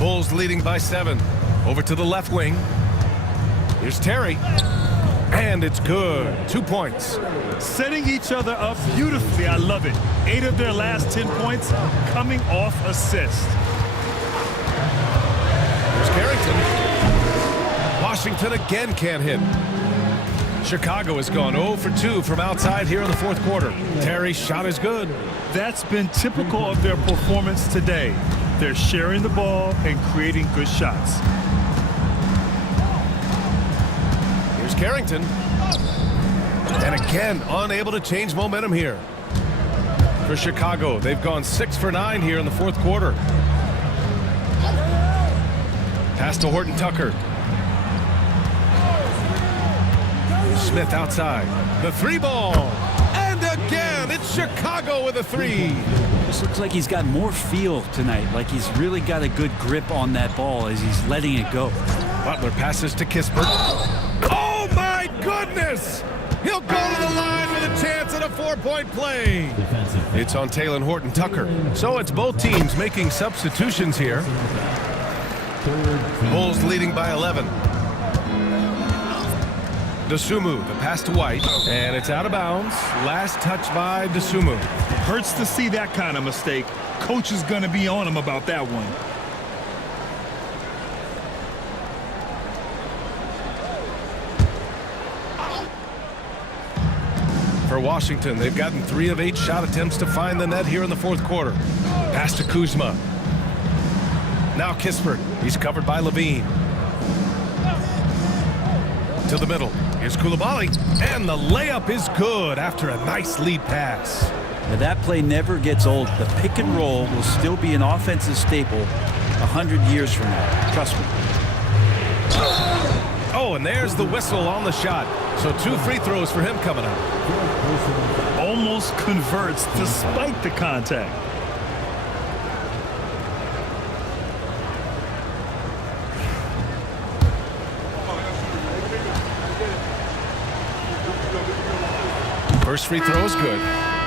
Bulls leading by 7. Over to the left wing. Here's Terry. And it's good. 2 points. Setting each other up beautifully. I love it. 8 of their last 10 points coming off assist. Here's Carrington. Washington again can't hit. Chicago has gone 0 for 2 from outside here in the fourth quarter. Terry's shot is good. That's been typical of their performance today. They're sharing the ball and creating good shots. Here's Carrington. And again, unable to change momentum here. For Chicago, they've gone 6 for 9 here in the fourth quarter. Pass to Horton Tucker. Smith outside. The three ball. And again, it's Chicago with a three. This looks like he's got more feel tonight, like he's really got a good grip on that ball as he's letting it go. Butler passes to Kispert. Oh my goodness! He'll go to the line with a chance at a 4-point play. It's on Taylor Horton Tucker. So it's both teams making substitutions here. Bulls leading by 11. Dosunmu, the pass to White, and it's out of bounds. Last touch by Dosunmu. Hurts to see that kind of mistake. Coach is going to be on him about that one. For Washington, they've gotten 3 of 8 shot attempts to find the net here in the fourth quarter. Pass to Kuzma. Now Kispert. He's covered by Levine. To the middle. Here's Coulibaly. And the layup is good after a nice lead pass. Now that play never gets old. The pick and roll will still be an offensive staple 100 years from now. Trust me. Oh, and there's the whistle on the shot. So 2 free throws for him coming up. Almost converts despite the contact. First free throw is good.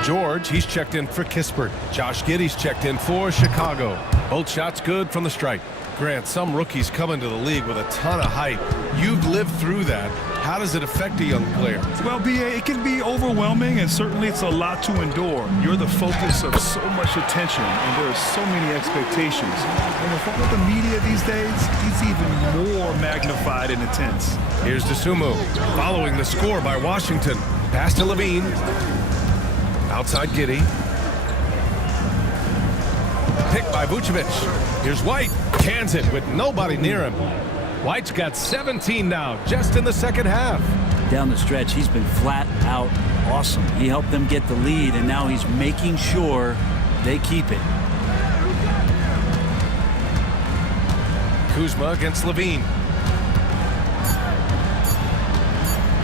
George, he's checked in for Kispert. Josh Giddey's checked in for Chicago. Both shots good from the strike. Grant, some rookies come into the league with a ton of hype. You've lived through that. How does it affect a young player? Well, BA, it can be overwhelming, and certainly it's a lot to endure. You're the focus of so much attention, and there are so many expectations. And with all of the media these days, it's even more magnified and intense. Here's Dosunmu, following the score by Washington. Pass to Levine. Outside Giddey. Picked by Vucevic. Here's White. Cans it with nobody near him. White's got 17 now, just in the second half. Down the stretch, he's been flat out awesome. He helped them get the lead, and now he's making sure they keep it. Kuzma against Levine.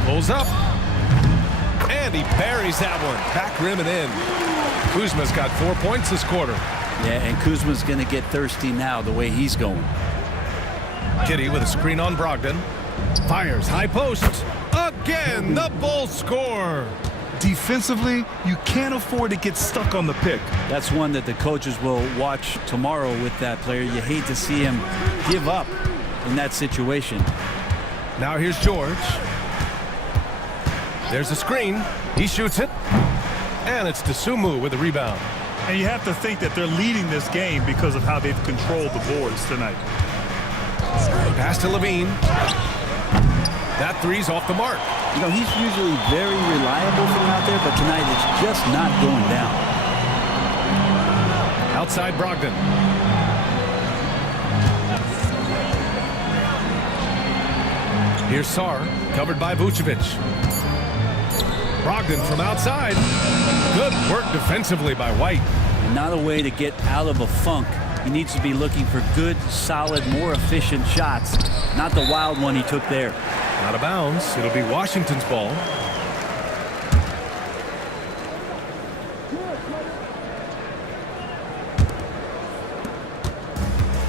Pulls up. And he buries that one. Back rim and in. Kuzma's got 4 points this quarter. Yeah, and Kuzma's going to get thirsty now the way he's going. Giddey with a screen on Brogdon. Fires high post. Again, the Bulls score. Defensively, you can't afford to get stuck on the pick. That's one that the coaches will watch tomorrow with that player. You hate to see him give up in that situation. Now here's George. There's a screen. He shoots it. And it's Dosunmu with the rebound. And you have to think that they're leading this game because of how they've controlled the boards tonight. Pass to Levine. That three's off the mark. You know, he's usually very reliable from out there, but tonight it's just not going down. Outside Brogdon. Here's Sarr, covered by Vucevic. Brogdon from outside. Good work defensively by White. And not a way to get out of a funk. He needs to be looking for good, solid, more efficient shots. Not the wild one he took there. Out of bounds. It'll be Washington's ball.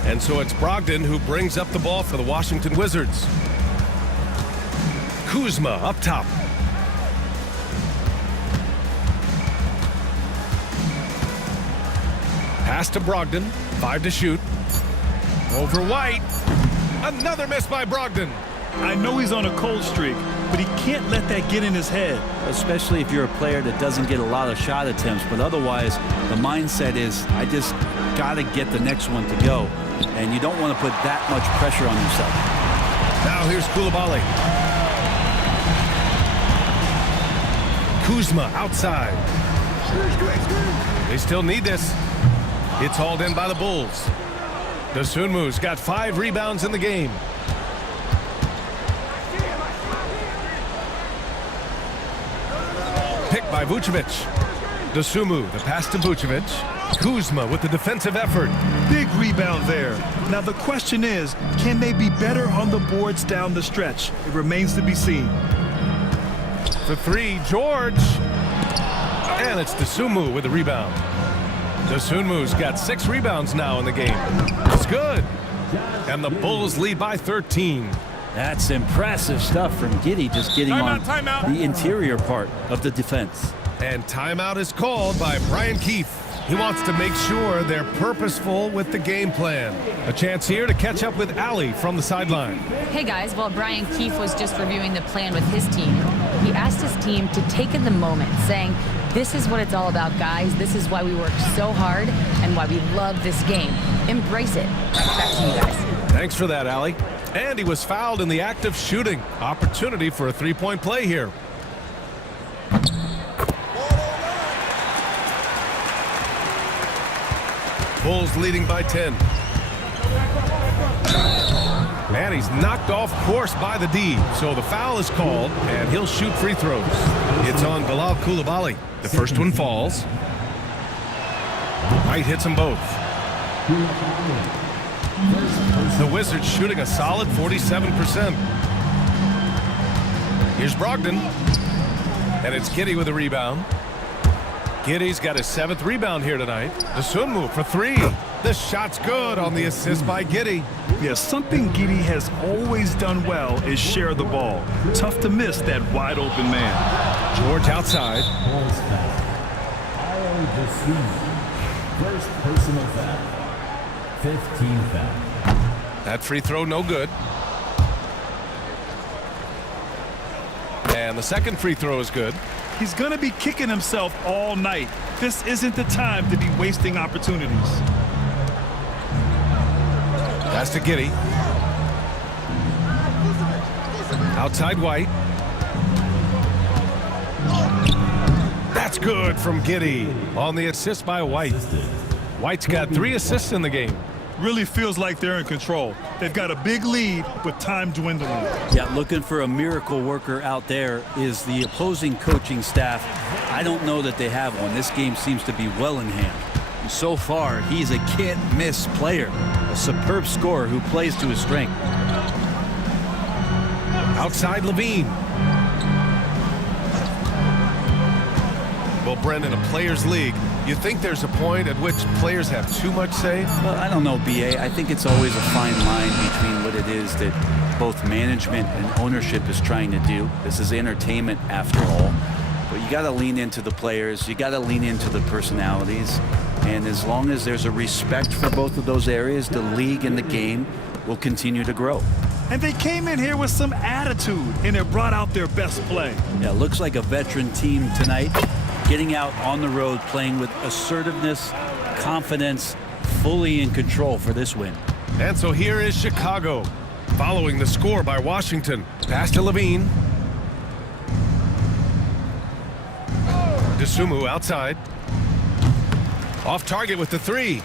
And so it's Brogdon who brings up the ball for the Washington Wizards. Kuzma up top. Pass to Brogdon. 5 to shoot. Over White. Another miss by Brogdon. I know he's on a cold streak, but he can't let that get in his head. Especially if you're a player that doesn't get a lot of shot attempts. But otherwise, the mindset is, I just got to get the next one to go. And you don't want to put that much pressure on yourself. Now here's Coulibaly. Kuzma outside. They still need this. It's hauled in by the Bulls. Dosunmu's got 5 rebounds in the game. pick by Vucevic. Dosumu, the pass to Vucevic. Kuzma with the defensive effort. Big rebound there. Now the question is, can they be better on the boards down the stretch? It remains to be seen. For three, George. And it's Dosumu with the rebound. Dosumu's got 6 rebounds now in the game. It's good. And the Bulls lead by 13. That's impressive stuff from Giddey, just getting on the interior part of the defense. And timeout is called by Brian Keefe. He wants to make sure they're purposeful with the game plan. A chance here to catch up with Allie from the sideline. Hey guys, while Brian Keefe was just reviewing the plan with his team, he asked his team to take in the moment, saying, this is what it's all about, guys. This is why we work so hard and why we love this game. Embrace it. Back to you guys. Thanks for that, Allie. And he was fouled in the act of shooting. Opportunity for a three-point play here. Bulls leading by 10. And he's knocked off course by the D. So the foul is called, and he'll shoot free throws. It's on Bilal Coulibaly. The first one falls. White hits them both. The Wizards shooting a solid 47%. Here's Brogdon. And it's Giddey with a rebound. Giddey's got his 7th rebound here tonight. Dosumu for 3. This shot's good on the assist by Giddey. Yeah, something Giddey has always done well is share the ball. Tough to miss that wide open man. George outside. Bulls foul. First personal foul. 15 foul. That free throw no good. And the second free throw is good. He's going to be kicking himself all night. This isn't the time to be wasting opportunities. Pass to Giddey. Outside White. That's good from Giddey on the assist by White. White's got 3 assists in the game. Really feels like they're in control. They've got a big lead with time dwindling. Yeah, looking for a miracle worker out there is the opposing coaching staff. I don't know that they have one. This game seems to be well in hand. And so far, he's a can't-miss player, a superb scorer who plays to his strength. Outside Levine. Well, Brendan, a players' league, you think there's a point at which players have too much say? Well, I don't know, B.A. I think it's always a fine line between what it is that both management and ownership is trying to do. This is entertainment after all. But you got to lean into the players. You got to lean into the personalities. And as long as there's a respect for both of those areas, the league and the game will continue to grow. And they came in here with some attitude, and it brought out their best play. Yeah, looks like a veteran team tonight. Getting out on the road, playing with assertiveness, confidence, fully in control for this win. And so here is Chicago, following the score by Washington. Pass to Levine. Dosumu outside. Off target with the 3.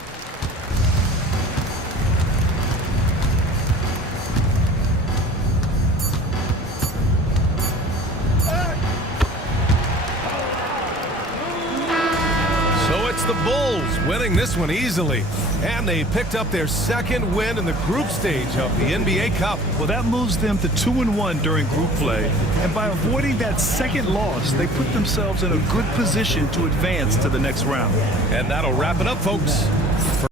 The Bulls winning this one easily, and they picked up their 2nd win in the group stage of the NBA Cup. Well, that moves them to 2-1 during group play, and by avoiding that 2nd loss, they put themselves in a good position to advance to the next round. And that'll wrap it up, folks.